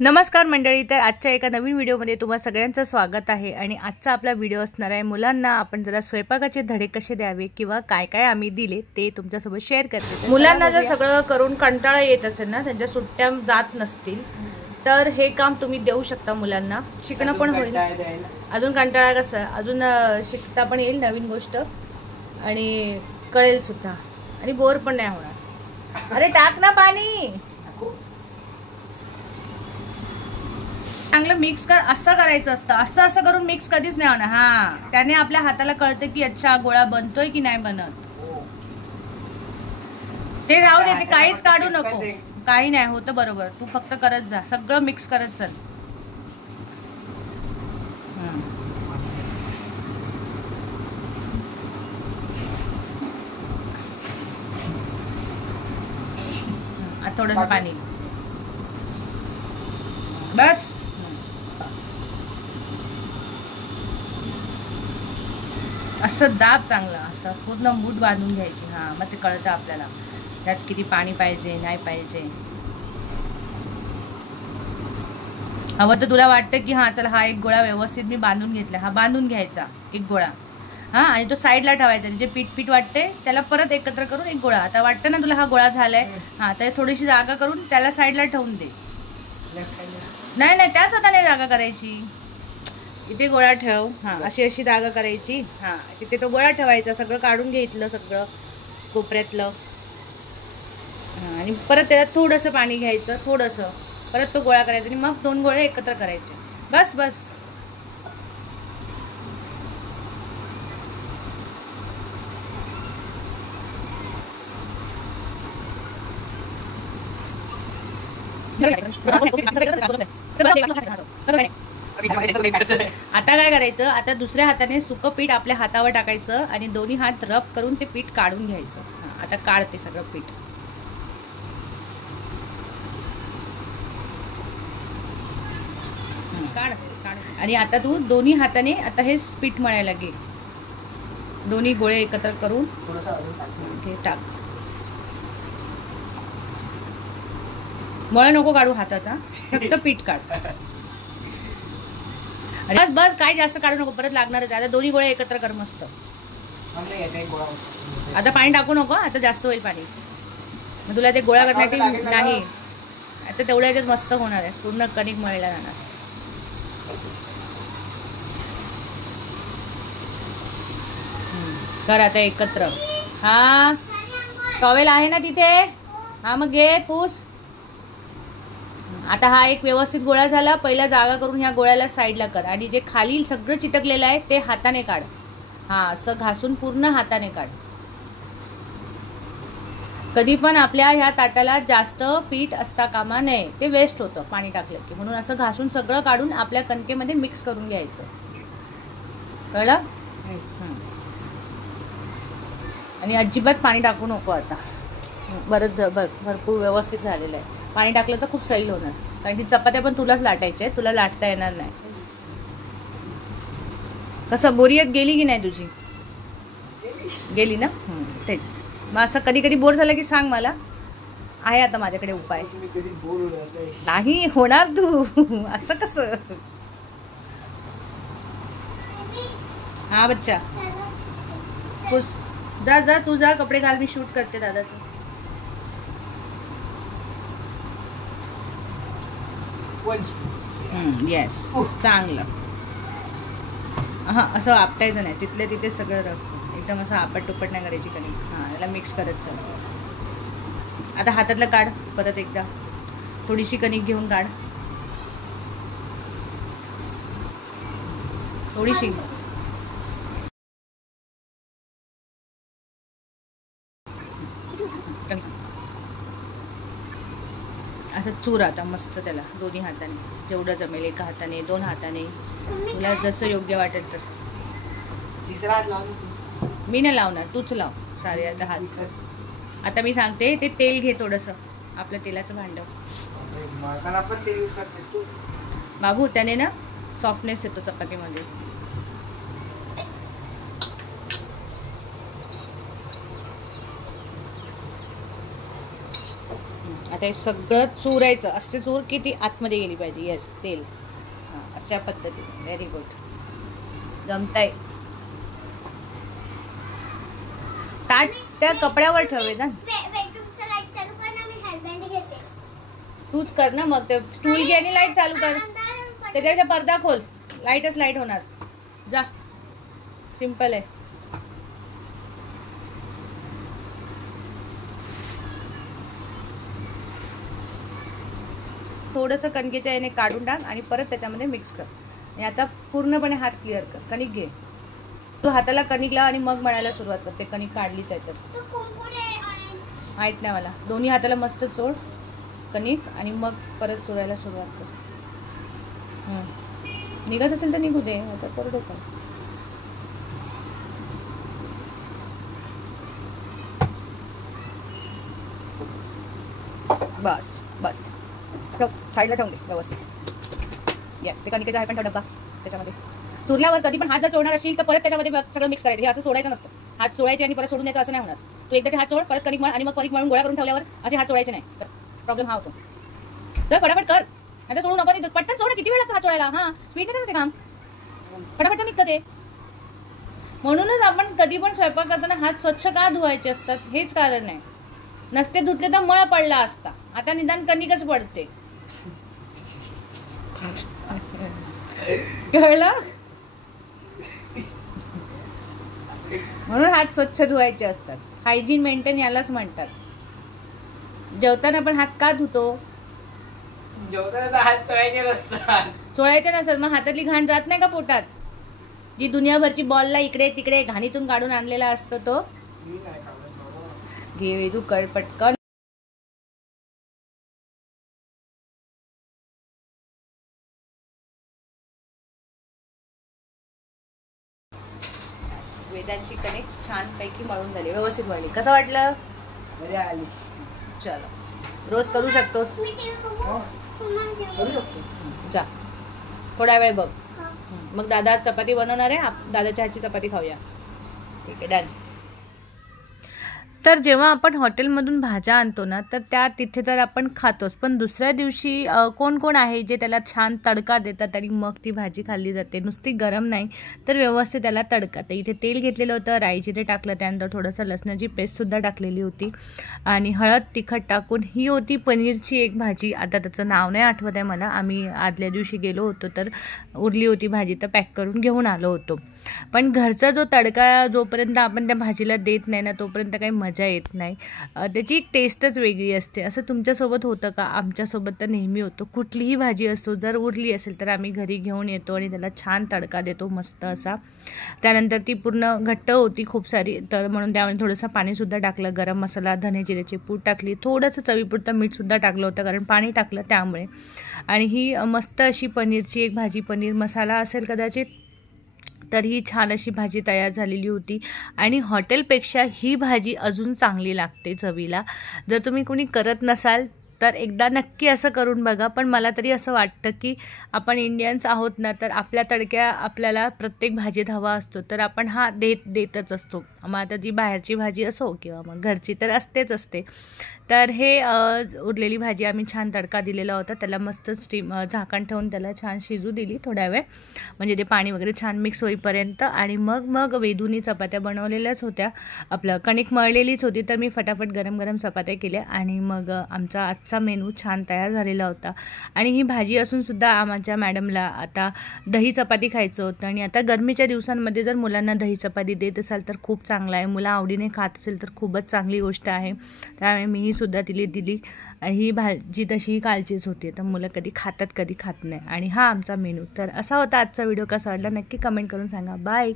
नमस्कार मंडळी, तर आजच्या एका नवीन व्हिडिओमध्ये तुम्हा सगळ्यांचं स्वागत आहे। आणि आजचा आपला व्हिडिओ असणार आहे मुलांना आपण जरा स्वयंपाकाचे धडे कसे द्यावे किंवा काय काय आम्ही दिले ते तुमच्यासोबत शेअर करते। मुलांना जर सगळं करून कंटाळा येत असेल ना, त्यांच्या सुट्ट्या जात नसतील तर हे काम तुम्ही देऊ शकता मुलांना, शिकणं पण होईल, अजून कंटाळा कसा अजून शिकता पण येईल नवीन गोष्ट आणि कळेल सुद्धा आणि बोर पण नाही होणार। अरे टाक ना पाणी, चांगलं मिक्स कर, असं करायचं असतं, असं असं करून मिक्स कधीच नाही होणार। हा, त्याने आपल्या हाताला कळतं की अच्छा गोळा बनतोय की नाही बनत। ते राहू दे, ते काहीच काढू नको, काही नाही होतं बरोबर, तू फक्त करत जा, सगळं मिक्स करत चल। थोडंसं पाणी बस, असं दाब चांगलं, असं पूर्ण मूठ बांधून घ्यायची। हां, मग ते कळतं आपल्याला त्यात किती पाणी पाहिजे नाही पाहिजे। हवं तर तुला वाटतं की हां चला हा एक गोळा व्यवस्थित मी बांधून घेतला, हा बांधून घ्यायचा एक गोळा, हां, आणि तो साईडला ठेवायचा, जे पीठ पीठ वाटते त्याला परत एकत्र करून एक गोळा। आता वाटतं ना तुला हा गोळा झालाय, हां, तर थोडीशी जागा करून त्याला साईडला ठेवून दे। नाही नाही, त्याच हाताने जागा करायची, इथे गोळा ठेव, हां, अशी अशी जागा करायची, हां, तिथे तो गोळा ठेवायचा, सगळं काढून घेतलं सगळं कोपऱ्यातलं, हां, आणि परत त्याच्यात थोडंसं पाणी घ्यायचं, थोडंसं परत तो गोळा करायचा आणि मग दोन गोळे एकत्र करायचे, बस बस। आता काय करायचं, आता दुसऱ्या हाताने सुकं पीठ आपल्या हातावर टाकायचं आणि दोन्ही हात रब करून ते पीठ काढून घ्यायचं। आता काढते सगळं पीठ, काढ काढ, आणि आता तू दोन्ही हाताने आता हे पीठ मळायला घे, दोन्ही गोळे एकत्र करून घे, टाक, मळ नको काढू हाताचा, फक्त पीठ काढ, बस बस, काय जास्त काढू नको, परत लागणारच। आता दोन्ही गोळे एकत्र कर मस्त, आता पाणी टाकू नको, आता जास्त होईल पाणी, मग तुला ते गोळा करण्यासाठी नाही, आता तेवढ्या ह्याच्यात मस्त होणार आहे, पूर्ण कणिक मळला जाणार। कर आता एकत्र, हा टॉवेल आहे ना तिथे, हा मग घे पूस। आता हा एक व्यवस्थित गोळा झाला, पहिला जागा करून ह्या गोळ्याला साईडला कर आणि जे खाली सगळं चिटकलेलं आहे ते हाताने काढ, हा, असं घासून पूर्ण हाताने काढ। कधी पण आपल्या ह्या ताटाला जास्त पीठ असता कामा नये, ते वेस्ट होतं पाणी टाकलं की, म्हणून असं घासून सगळं काढून आपल्या कणकेमध्ये मिक्स करून घ्यायचं, कळलं? आणि अजिबात पाणी टाकू नको आता, बरंच भरपूर व्यवस्थित झालेलं आहे। पाणी टाकलं तर खूप सैल होणार, कारण की चपात्या पण तुलाच लाटायच्या आहेत, तुला लाटता येणार नाही। कसं बोरियत गेली की नाही तुझी? गेली ना, तेच। मग असं कधी कधी बोर झालं की सांग मला, आहे आता माझ्याकडे उपाय। नाही होणार तू असं कसं, हा बच्चा पुस, जा जा तू जा, कपडे घाल, मी शूट करते दादाचं। येस, चांगलं, हां, असं आपटायचं नाही, तिथल्या तिथे सगळं एकदम असं आपट टुपट नाही करायची कधी, हां, त्याला मिक्स करत चल। आता हातातलं काढ परत एकदा, थोडीशी कणिक घेऊन काढ, थोडीशी, असं चूर आता मस्त त्याला दोन्ही हाताने, जेवढं जमेल, एका हाताने, दोन हाताने, तुला जसं योग्य वाटेल तसं। मी नाही लावणार, तूच लाव सारे आता हात। आता मी सांगते, ते तेल घे थोडंसं, आपलं तेलाचं भांडं बाबू, त्याने ना सॉफ्टनेस येतो चपातीमध्ये। आता हे सगळं चुरायचं, असे चूर की ती आतमध्ये गेली पाहिजे. येस, तेल. हां, अशा पद्धतीने. व्हेरी गुड, जमताय. ताट त्या कपड्यावर ठेवे ना. तूच कर ना मग. ते स्टूल घे आणि लाईट चालू कर. त्याच्यापेक्षा पडदा खोल, लाईटच लाईट होणार. जा, सिंपल आहे. थोडंसं कणकेच्या याने काढून टाक आणि परत त्याच्यामध्ये मिक्स कर. आणि आता पूर्णपणे हात क्लिअर कर. कणिक घे. तू हाताला कणिक लाव आणि मग मळायला सुरुवात कर. ते कणिक काढलीच आहे तर माहीत नाही मला. दोन्ही हाताला मस्त चोळ कणिक आणि मग परत चोळायला सुरुवात कर. निघत असेल तर निघू दे, आता परत पण. बस बस, ठेव साईडला, ठेवून दे व्यवस्थित. येस, ते कणिकेचा आहे पण ठेव डब्बा त्याच्यामध्ये. चुरल्यावर कधी पण हात जर चोळणार असेल तर परत त्याच्यामध्ये सगळं मिक्स करायचं. हे असं सोडायचं नसतं. हात चोळायचे आणि परत सोडून द्यायचं असं नाही होणार. तू एकदाचे हात चोळ, परत कणिक मळ आणि मग कणिक मळून गोळा करून ठेवल्यावर असे हात चोळायचे नाही. प्रॉब्लेम हा होतो. तर फटाफट कर, आता चोळू नको. पटकन चोळ. किती वेळ लागतो हात चोळायला? हां, स्पीड नाही ते काम, फटाफट निघतं ते. म्हणूनच आपण कधी पण स्वयंपाक करताना हात स्वच्छ का धुवायचे असतात हेच कारण आहे. नसते धुतले तर मळ पडला असता. आता निदान कणिकच पडते. कळलं? म्हणून हात स्वच्छ धुवायचे असतात. हायजीन मेंटेन यालाच म्हणतात. जेवताना पण हात का धुतो? जेवताना हात चोळायचे नसतात. चोळायचे नसतात मग हातातली घाण जात नाही का पोटात? जी दुनियाभरची बॉलला इकडे तिकडे घाणीतून काढून आणलेला असतो तो. घे तू, कर पटकन. वेदांची कणिक छान पैकी मळून झाली, व्यवस्थित मळली. कसं वाटलं? मजा आली. चलो, रोज करू शकतोस. करू शकतो. जा, थोडा वेळ बघ. मग दादा चपाती बनवणार आहे. दादाच्या हातची चपाती खाऊया. ठीक आहे, डन. तर जेव्हा आपण हॉटेलमधून भाज्या आणतो ना, तर त्या तिथे तर आपण खातोच, पण दुसऱ्या दिवशी कोण कोण आहे जे त्याला छान तडका देतात आणि मग ती भाजी खाल्ली जाते. नुसती गरम नाही तर व्यवस्थित त्याला तडका. तर इथे तेल घेतलेलं होतं, राई जिरे टाकलं, त्यानंतर थोडंसं लसणाची पेस्टसुद्धा टाकलेली होती आणि हळद तिखट टाकून ही होती पनीरची एक भाजी. आता त्याचं नाव नाही आठवत आहे मला. आम्ही आदल्या दिवशी गेलो होतो तर उरली होती भाजी, तर पॅक करून घेऊन आलो होतो. पण घरचा जो तडका जोपर्यंत आपण त्या भाजीला देत नाही ना, तोपर्यंत काही मजा येत नाही. त्याची एक टेस्टच वेगळी असते. असं तुमच्यासोबत होतं का? आमच्यासोबत तर नेहमी होतं. कुठलीही भाजी असो, जर उरली असेल तर आम्ही घरी घेऊन येतो आणि त्याला छान तडका देतो मस्त असा. त्यानंतर ती पूर्ण घट्ट होती खूप सारी, तर म्हणून त्यामध्ये थोडंसं पाणीसुद्धा टाकलं, गरम मसाला, धने जिऱ्याची पूड टाकली, थोडंसं चवीपुरतं मीठसुद्धा टाकलं होतं कारण पाणी टाकलं त्यामुळे. आणि ही मस्त अशी पनीरची एक भाजी, पनीर मसाला असेल कदाचित, तर ही छान अशी भाजी तयार झालेली होती. आणि हॉटेलपेक्षा ही भाजी अजून चांगली लागते चवीला. जर तुम्ही कोणी करत नसाल तर एकदा नक्की असं करून बघा. पण मला तरी असं वाटतं की आपण इंडियन्स आहोत ना, तर आपल्या तडक्या आपल्याला प्रत्येक भाजीत हवा असतो, तर आपण हा देतच असतो. मग आता जी बाहेरची भाजी असो किंवा मग घरची तर असतेच असते. तर हे उरलेली भाजी आम्ही छान तडका दिलेला होता. त्याला मस्त झाकण ठेवून त्याला छान शिजू दिली थोड्या वेळ, म्हणजे ते पाणी वगैरे छान मिक्स होईपर्यंत. आणि मग वेदूनी चपात्या बनवलेल्याच होत्या, आपलं कणिक मळलेलीच होती, तर मी फटाफट गरम गरम चपात्या केल्या आणि मग आमचा आजचा मेनू छान तयार झालेला होता. आणि ही भाजी असूनसुद्धा आमच्या मॅडमला आता दही चपाती खायचं होतं. आणि आता गरमीच्या दिवसांमध्ये जर मुलांना दही चपाती देत असाल तर खूप चांगलं आहे. मुलं आवडीने खात असेल तर खूपच चांगली गोष्ट आहे. त्यामुळे मीही सुद्धा दिली. ही भाजी तशी कालचीच होती, तर मुलं कधी खातात कधी खात नाही. आणि हा आमचा मेनू. तर असा होता आजचा व्हिडिओ. कसा वाटला नक्की कमेंट करून सांगा. बाय.